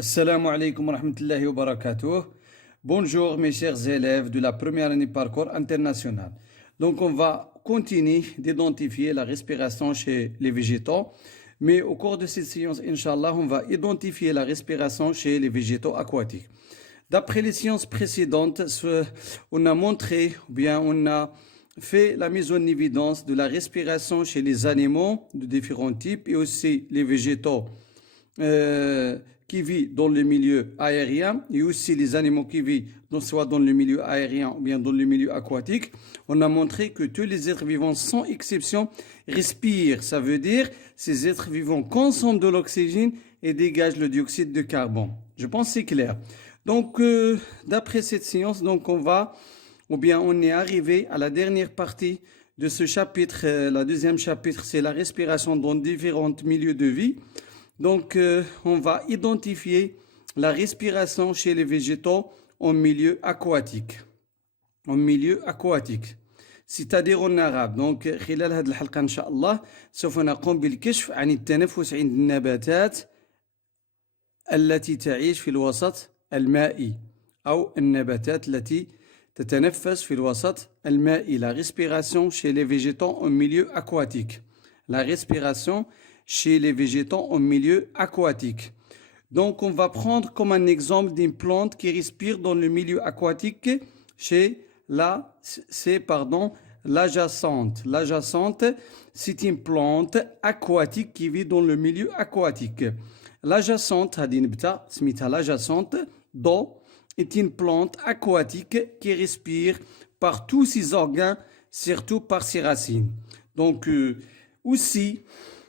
Assalamu alaikum wa rahmatullahi wa barakatuh. Bonjour mes chers élèves de la première année parcours international. Donc on va continuer d'identifier la respiration chez les végétaux. Mais au cours de cette séance, Inch'Allah, on va identifier la respiration chez les végétaux aquatiques. D'après les séances précédentes, on a montré, ou bien on a fait la mise en évidence de la respiration chez les animaux de différents types et aussi les végétaux qui vivent dans le milieu aérien et aussi les animaux qui vivent soit dans le milieu aérien ou bien dans le milieu aquatique. On a montré que tous les êtres vivants, sans exception, respirent. Ça veut dire ces êtres vivants consomment de l'oxygène et dégagent le dioxyde de carbone. Je pense que c'est clair. Donc, d'après cette séance, donc on est arrivé à la dernière partie de ce chapitre. La deuxième chapitre, c'est la respiration dans différents milieux de vie. Donc, on va identifier la respiration chez les végétaux en milieu aquatique. En milieu aquatique. C'est-à-dire en arabe. Donc, خلال هذه الحلقة إن شاء الله سوف نقوم بالكشف عن التنفس عند النباتات التي تعيش في الوسط المائي أو النباتات التي تتنفس في الوسط المائي. La respiration chez les végétaux en milieu aquatique. La respiration chez les végétaux en milieu aquatique. Donc, on va prendre comme un exemple d'une plante qui respire dans le milieu aquatique chez l'ajacente. L'ajacente, c'est une plante aquatique qui vit dans le milieu aquatique. L'ajacente, l'ajacente d'eau, est une plante aquatique qui respire par tous ses organes, surtout par ses racines. Donc, aussi,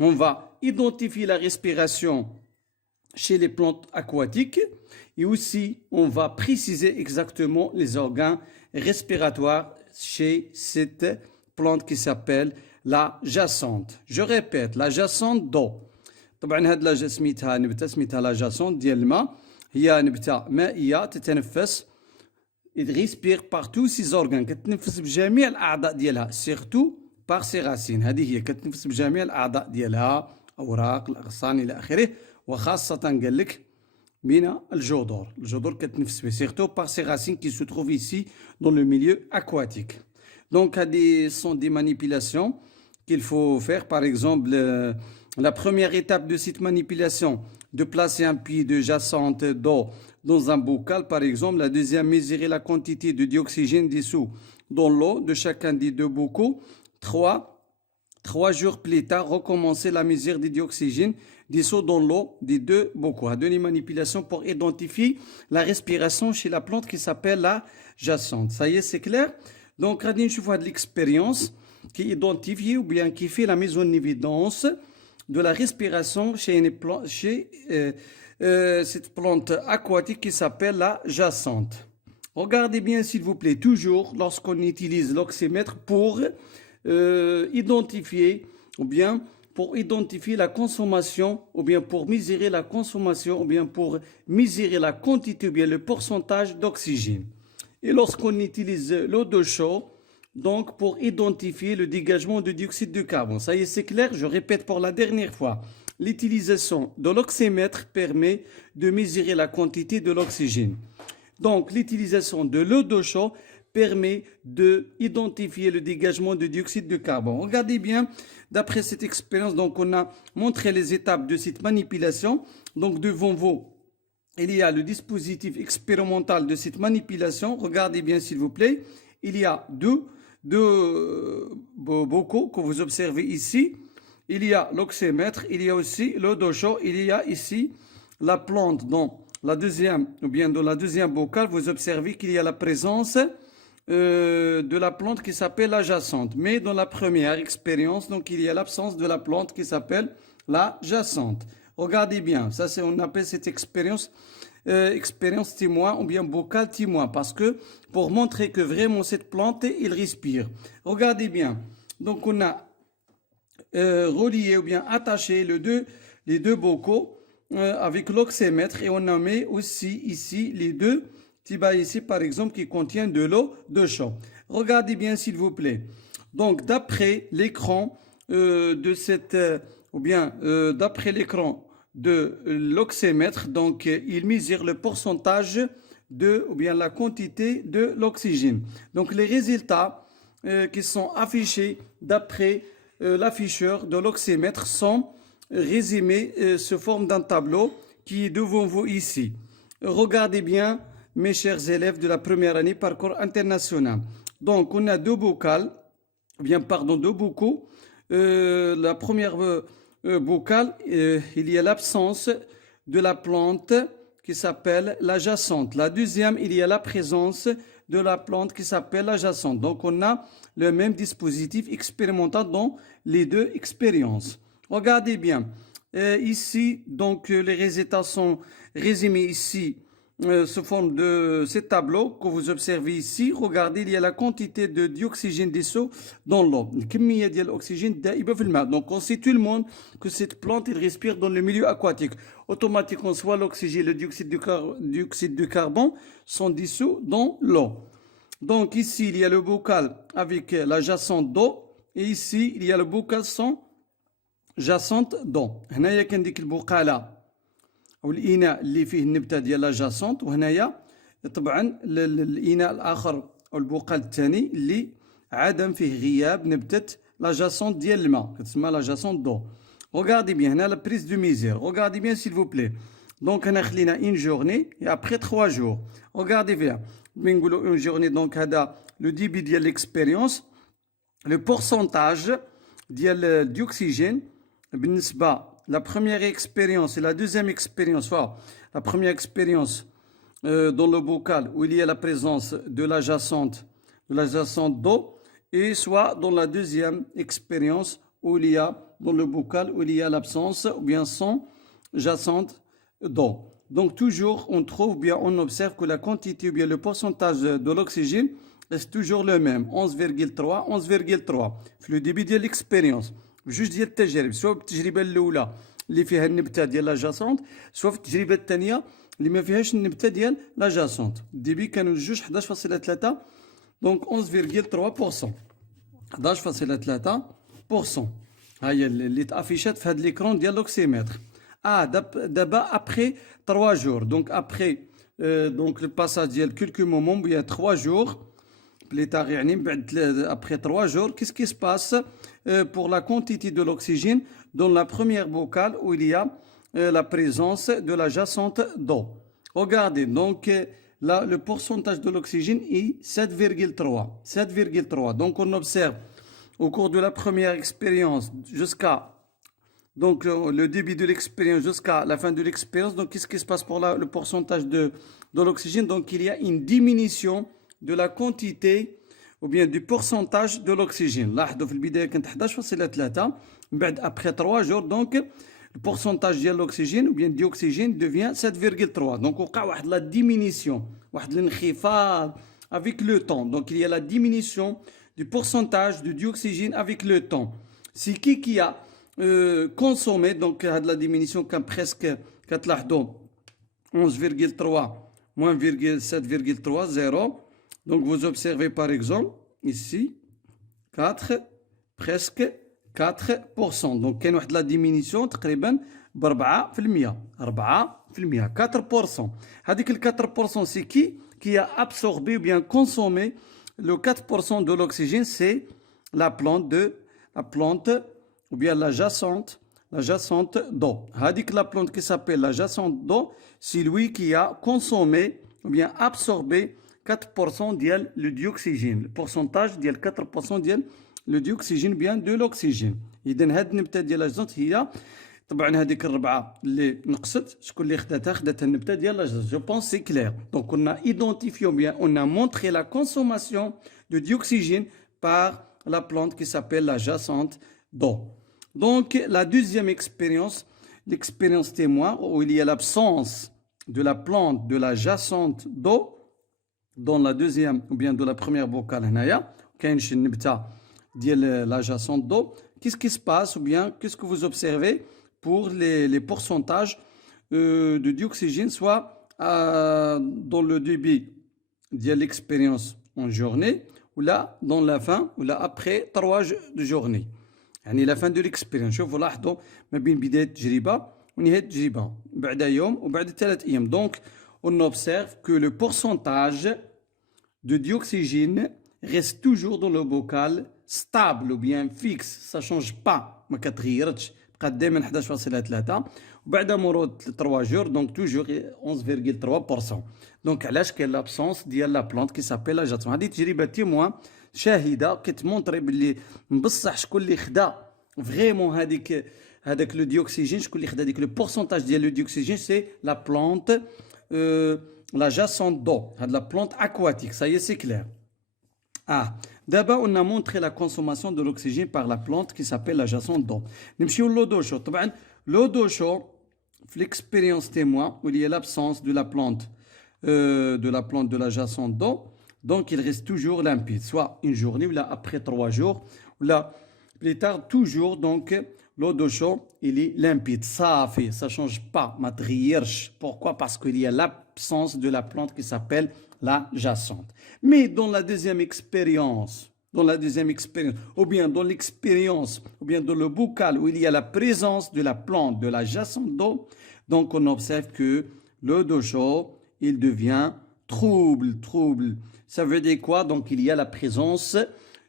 on va identifier la respiration chez les plantes aquatiques et aussi on va préciser exactement les organes respiratoires chez cette plante qui s'appelle la jacente. Je répète, la jacente d'eau. طبعا هاد لا سميتها نبتة سميتها لا جاسون ديال الماء هي نبتة مائية تتنفس respire par tous ses organes كتنفس بجميع الأعضاء ديالها surtout par ses racines. هذه هي كتنفس بجميع الأعضاء ديالها أوراق الأغصان إلى آخره وخاصة قال لك من الجذور كتنفس به surtout par ses racines qui se trouvent ici dans le milieu aquatique. Donc هذه sont des manipulations qu'il faut faire. Par exemple, la première étape de cette manipulation, de placer un puits de jacente d'eau dans un bocal, par exemple. La deuxième, mesurer la quantité de dioxygène dissous dans l'eau de chacun des deux bocaux. 3 jours plus tard, recommencer la mesure du dioxygène dissous dans l'eau des deux bocaux. À donner manipulation pour identifier la respiration chez la plante qui s'appelle la jacente. Ça y est, c'est clair? Donc, radine, je vois de l'expérience qui identifie ou bien qui fait la mise en évidence de la respiration chez cette plante aquatique qui s'appelle la jacente. Regardez bien s'il vous plaît, toujours lorsqu'on utilise l'oxymètre pour identifier ou bien pour identifier la consommation ou bien pour mesurer la consommation ou bien pour mesurer la quantité ou bien le pourcentage d'oxygène. Et lorsqu'on utilise l'eau de chaud, donc pour identifier le dégagement de dioxyde de carbone. Ça y est, c'est clair, je répète pour la dernière fois. L'utilisation de l'oxymètre permet de mesurer la quantité de l'oxygène. Donc, l'utilisation de l'eau de chaud permet d'identifier le dégagement de dioxyde de carbone. Regardez bien, d'après cette expérience, donc on a montré les étapes de cette manipulation. Donc, devant vous, il y a le dispositif expérimental de cette manipulation. Regardez bien, s'il vous plaît. Il y a deux bocaux que vous observez ici. Il y a l'oxymètre, il y a aussi l'eau de chaud, il y a ici la plante. Dans la deuxième, ou bien dans la deuxième bocal, vous observez qu'il y a la présence de la plante qui s'appelle la jacente. Mais dans la première expérience, donc il y a l'absence de la plante qui s'appelle la jacente. Regardez bien, ça c'est on appelle cette expérience témoin ou bien bocal témoin parce que pour montrer que vraiment cette plante il respire. Regardez bien, donc on a relié ou bien attaché les deux bocaux avec l'oxymètre et on a mis aussi ici les deux petits bas ici par exemple qui contiennent de l'eau de chaud. Regardez bien s'il vous plaît. Donc d'après l'écran de cette ou bien d'après l'écran de l'oxymètre, donc il mesure le pourcentage ou bien la quantité de l'oxygène. Donc les résultats qui sont affichés d'après l'afficheur de l'oxymètre sont résumés sous forme d'un tableau qui est devant vous ici. Regardez bien, mes chers élèves de la première année parcours international. Donc on a deux bocaux. La première bocale, il y a l'absence de la plante qui s'appelle la jacente. La deuxième, il y a la présence de la plante qui s'appelle la jacente. Donc on a le même dispositif expérimental dans les deux expériences. Regardez bien. Ici, donc les résultats sont résumés ici sous forme de ce tableau que vous observez ici. Regardez, il y a la quantité de dioxygène dissous dans l'eau. Donc on sait tout le monde que cette plante il respire dans le milieu aquatique. Automatiquement, soit l'oxygène et le dioxyde de carbone sont dissous dans l'eau. Donc ici, il y a le bocal avec la jacente d'eau. Et ici, il y a le bocal sans جاسونت دو. هنايا كان ديك البقاله او الاناء اللي فيه النبته ديال لا جاسونت، وهنايا طبعا الاناء الاخر او البقال الثاني اللي عدم فيه غياب نبته لا جاسونت ديال الماء كتسمى لا جاسونت دو. Regardez bien, هنا لا بريز دو ميزير. Regardez bien s'il vous plaît. Donc هنا خلينا une journée et après 3 jours. Regardez bien. بنقولوا une journée donc هذا le débit ديال l'expérience, le pourcentage ديال dioxygène بالنسبة la première expérience et la deuxième expérience. La première expérience dans le bocal où il y a la présence de la jacente d'eau, et soit dans la deuxième expérience où il y a dans le bocal où il y a l'absence ou bien sans jacente d'eau. Donc toujours on trouve bien, on observe que la quantité ou bien le pourcentage de l'oxygène reste toujours le même, 11,3 11,3 في le début de l'expérience. بجوج ديال التجارب، سواء بالتجربه الاولى اللي فيها النبته ديال لا جاسونت، سواء في التجربه الثانيه اللي ما فيهاش النبته ديال لا جاسونت. الديبي كانوا الجوج 11.3 دونك 11,3%. 11.3% ها هي اللي تافيشات في هذا ليكرون ديال لوكسيمتر. دابا ابخي 3 جور، دونك ابخي دونك لو باساج ديال كلكو مومون بيان 3 جور plus tard, après 3 jours, qu'est-ce qui se passe pour la quantité de l'oxygène dans la première bocale où il y a la présence de la jacente d'eau. Regardez, donc là, le pourcentage de l'oxygène est 7,3. 7,3. Donc on observe au cours de la première expérience jusqu'à donc le début de l'expérience jusqu'à la fin de l'expérience. Donc qu'est-ce qui se passe pour le pourcentage de l'oxygène? Donc il y a une diminution de la quantité ou bien du pourcentage de l'oxygène. لاحظوا في البداية كانت 11.3 من بعد après 3 jours donc le pourcentage de l'oxygène ou bien du dioxygène devient 7,3. donc وقع واحد la diminution, واحد الانخفاض avec le temps. donc il y a la diminution du pourcentage de dioxygène avec le temps. C'est qui a consommé donc la diminution كان presque كتلاحظوا 11,3 moins 7,3 0. Donc vous observez par exemple ici 4 presque 4%. Donc كاين واحد لا ديمينيسيون تقريبا ب 4%. 4%. هذيك ال 4% c'est qui a absorbé ou bien consommé le 4% de l'oxygène, c'est la plante ou bien la jacente d'eau. هذيك la plante qui s'appelle la jacente d'eau, c'est lui qui a consommé ou bien absorbé 4% ديال le dioxygène. Le pourcentage ديال 4% ديال le dioxygène bien de l'oxygène. إذا هاد النبتة ديال لاجزونت هي طبعا هذيك الربعة اللي نقصت شكون اللي خداتها النبتة ديال لاجزونت. Je pense c'est clair. Donc on a identifié bien, on a montré la consommation de dioxygène par la plante qui s'appelle la jacente d'eau. Donc la deuxième expérience, l'expérience témoin où il y a l'absence de la plante de la jacente d'eau dans la deuxième ou bien de la première bocale هنايا كاينش النبته ديال la jacente d'eau. Qu'est-ce qui se passe ou bien qu'est-ce que vous observez pour les pourcentages de dioxygène soit dans le début de l'expérience en journée ou là dans la fin ou là après 3 journées. يعني la fin de l'expérience. شوفوا لاحظوا ما بين بداية التجربة ونهاية التجربة بعد يوم وبعد 3 أيام. Donc on observe que le pourcentage de dioxygène reste toujours dans le bocal stable ou bien fixe, ça ne change pas, ما كتغيرش، بقات دائما 11.3. وبعد مرور 3 جور دونك توجور 11.3%. دونك علاش كاين لابسونس ديال لا بلانت كي سابيل لا جاسون. هذه تجربه تيموان شاهده كتمونطري باللي بصح شكون اللي خدا فريمون هذاك لو ديوكسيجين، شكون اللي خدا ديك لو بورسونتاج ديال لو ديوكسيجين، سي لا بلانت لا جاسون دو، هاد لا بلانت اكواتيك. Ça y est, c'est clair. D'abord, on a montré la consommation de l'oxygène par la plante qui s'appelle la jason d'eau. نمشيو l'eau d'eau chaude. طبعا l'eau d'eau chaude, l'expérience témoin où il y a l'absence de la plante de la jason d'eau, donc il reste toujours limpide, soit une journée ou là après 3 jours ou là plus tard, toujours donc l'eau d'eau chaude il est limpide, ça change pas, ما تغيرش. Pourquoi? Parce qu'il y a l'absence de la plante qui s'appelle la jacente. Mais dans la deuxième expérience, ou bien dans l'expérience, ou bien dans le bocal où il y a la présence de la plante, de la jacente d'eau, donc on observe que l'eau d'eau chaude, il devient trouble. Ça veut dire quoi? Donc il y a la présence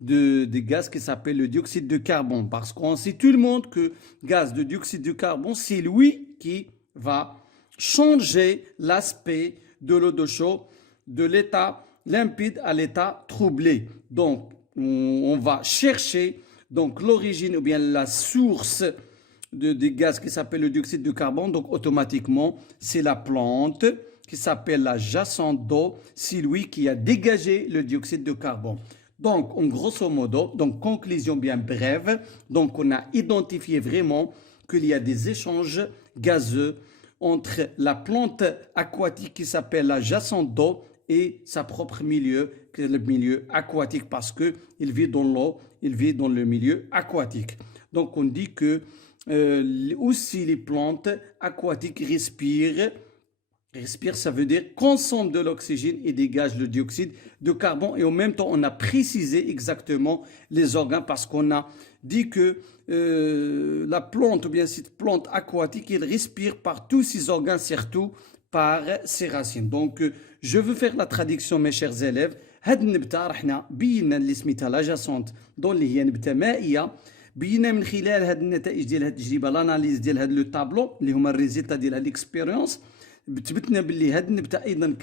de gaz qui s'appelle le dioxyde de carbone. Parce qu'on sait tout le monde que gaz de dioxyde de carbone, c'est lui qui va changer l'aspect de l'eau d'eau chaude de l'état limpide à l'état troublé. Donc, on va chercher donc l'origine ou bien la source des gaz qui s'appelle le dioxyde de carbone. Donc, automatiquement, c'est la plante qui s'appelle la jacente d'eau. C'est lui qui a dégagé le dioxyde de carbone. Donc, en grosso modo, donc conclusion bien brève, donc on a identifié vraiment qu'il y a des échanges gazeux entre la plante aquatique qui s'appelle la jacente d'eau et sa propre milieu, qui est le milieu aquatique, parce qu'il vit dans l'eau, il vit dans le milieu aquatique. Donc on dit que aussi les plantes aquatiques respirent, ça veut dire consomment de l'oxygène et dégagent le dioxyde de carbone. Et en même temps, on a précisé exactement les organes parce qu'on a dit que la plante ou bien cette plante aquatique, elle respire par tous ses organes, surtout par ses racines. Donc, je veux faire la traduction, mes chers élèves. هاد النبتة رحنا بينا اللي سميتها لا جاسونت دون اللي هي نبتة مائية. بينا من خلال هاد النتائج ديال هاد التجربة لاناليز ديال هاد لو طابلو اللي هما الريزلتا ديال هاد الاكسبيريونس، تبتنا باللي هاد النبتة ايضا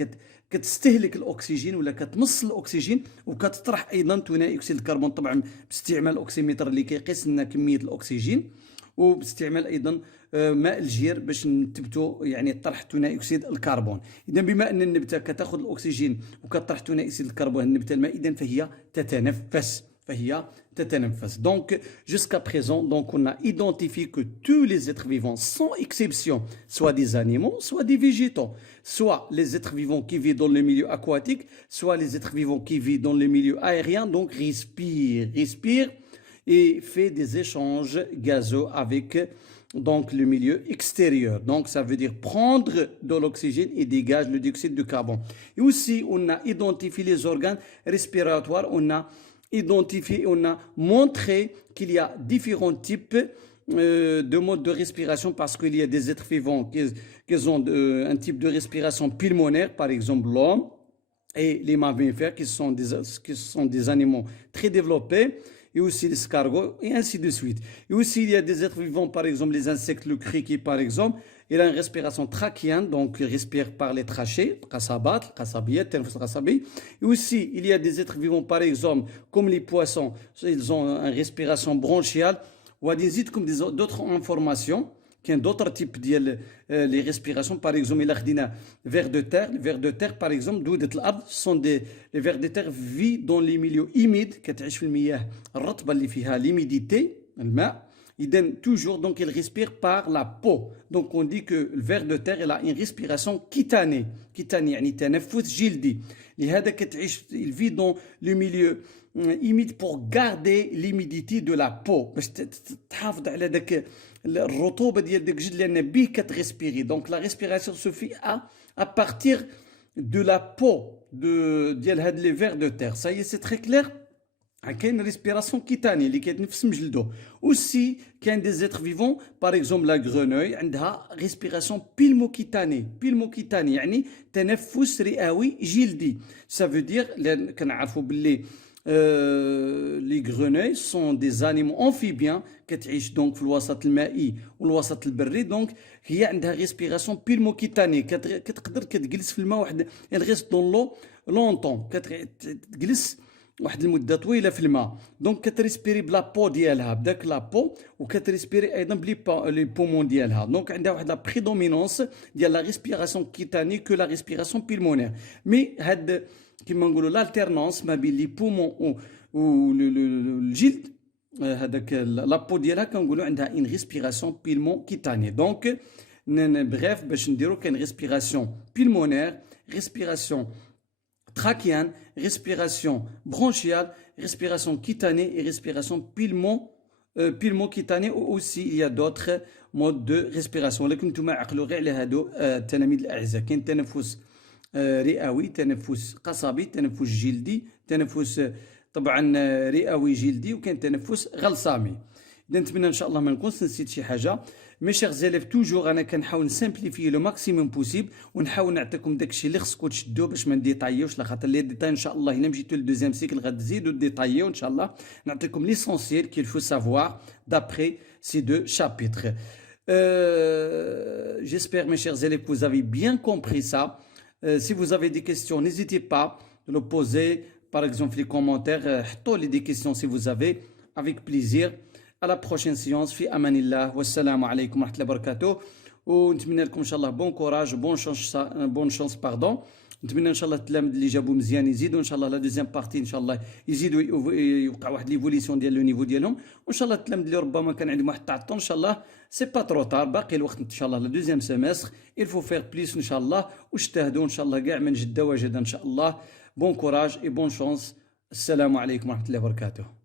كتستهلك الاكسجين ولا كتمص الاكسجين وكتطرح ايضا ثاني اكسيد الكربون، طبعا باستعمال الاوكسيمتر اللي كيقيس لنا كمية الاكسجين، وباستعمال ايضا ماء الجير باش نثبتوا يعني طرح ثاني اكسيد الكربون. اذا بما ان النبته كتاخذ الاكسجين وكطرح ثاني اكسيد الكربون النبته الماء، اذا فهي تتنفس. Donc jusqu'à présent, donc on a identifié que tous les êtres vivants sans exception, soit des animaux, soit des végétaux, soit les êtres vivants qui vivent dans le milieu aquatique, soit les êtres vivants qui vivent dans le milieu aérien, donc respire et fait des échanges gazeux avec donc le milieu extérieur. Donc ça veut dire prendre de l'oxygène et dégage le dioxyde de carbone. Et aussi on a identifié les organes respiratoires, on a identifié, on a montré qu'il y a différents types de modes de respiration, parce qu'il y a des êtres vivants qui ont un type de respiration pulmonaire, par exemple l'homme et les mammifères qui sont des animaux très développés, et aussi l'escargot, et ainsi de suite. Et aussi, il y a des êtres vivants, par exemple, les insectes, le criquet, par exemple, il a une respiration trachéenne, donc il respire par les trachées, et aussi, il y a des êtres vivants, par exemple, comme les poissons, ils ont une respiration bronchiale, ou à des comme d'autres informations, كاين d'autres types ديال les respirations. Par exemple, il a خدينا vers de terre par exemple دودة الأرض sont des les vers de terre vivent dans les milieux humides كتعيش في المياه الرطبة اللي فيها l'humidité الماء. إذا toujours donc il respire par la peau. Donc on dit que le ver de terre il a une respiration cutanée يعني تنفس جلدي. لهذا كتعيش il vit dans le milieu humide pour garder l'humidité de la peau باش تحافظ على داك الرطوبه ديال داك الجلد لان به كتريسبيري. دونك لا ريسبيراسيون سوفي à partir de la peau ديال هاد لي فير دو تير. Ça y est, c'est très clair. كاين ريسبيراسيون كيتاني اللي كيتنفس من جلدو. اوسي كاين دي زيتر فيفون باغ اكزومبل لا غرونوي عندها ريسبيراسيون بيلموكيتاني يعني تنفس رئوي جلدي. سافو دير كنعرفوا باللي لي غرونوي سون دي زانيمو امفيبيان كتعيش دونك في الوسط المائي والوسط البري، دونك هي عندها ريسبيراسيون بيلموكيتاني كتقدر كتجلس في الماء واحد elle reste dans l'eau longtemps كتجلس واحد المده طويله في الماء، دونك كتريسبيري بلا بو ديالها بداك لا بو وكتريسبيري ايضا لي بومون ديالها، دونك عندها واحد لا بريدومينونس ديال لا ريسبيراسيون كيتاني كو لا ريسبيراسيون بيلمونير. مي هاد كيما نقولوا لالتيرنونس ما بين لي بومون و الجلد هذاك لا بو ديالها كنقولوا عندها ان ريسبيراسيون بيلمون كيتاني. دونك بريف باش نديرو كاين ريسبيراسيون بيلمونير، ريسبيراسيون trachéenne, respiration bronchiale, respiration cutanée et respiration pulmo-cutanée. Aussi, il y a d'autres modes de respiration. لكن نتوما عقلوا غير على هادو التلاميذ الأعزاء. كاين تنفس رئوي، تنفس قصبي، تنفس جلدي، تنفس طبعا رئوي جلدي، وكاين تنفس غلصامي. إذا نتمنى إن شاء الله ما نكونش نسيت شي حاجة. مي شيغ زيليف توجور انا كنحاول نسامبليفي لو ماكسيموم بوسيبل ونحاول نعطيكم داكشي اللي خصكم تشدوه باش ما نديطايوش، لخاطر لي ديتاي ان شاء الله الا مشيتو للدوزيام سيكل غتزيدو ديطايو ان شاء الله. نعطيكم ليسونسييل كيل فو سافوار دابري سي دو شابيتر. J'espère mes chers élèves que vous avez bien compris ça. Si vous avez des questions, n'hésitez pas de le poser par exemple les commentaires. حطوا لي des questions si vous avez, avec plaisir. À la prochaine séance. في أمان الله والسلام عليكم ورحمة الله وبركاته. ونتمنى لكم إن شاء الله بون كوراج بون شانس باردون. نتمنى إن شاء الله التلاميذ اللي جابوا مزيان يزيدوا إن شاء الله لا دوزيام بارتي إن شاء الله يزيدوا يوقع واحد ليفوليسيون ديال لو نيفو ديالهم، وإن شاء الله التلاميذ اللي ربما كان عندهم واحد التعطل إن شاء الله سي با ترو طار، باقي الوقت إن شاء الله لا دوزيام سيمستر il faut faire plus إن شاء الله، واجتهدوا إن شاء الله كاع من جدة وجدة إن شاء الله. بون كوراج et بون شانس. السلام عليكم ورحمة الله وبركاته.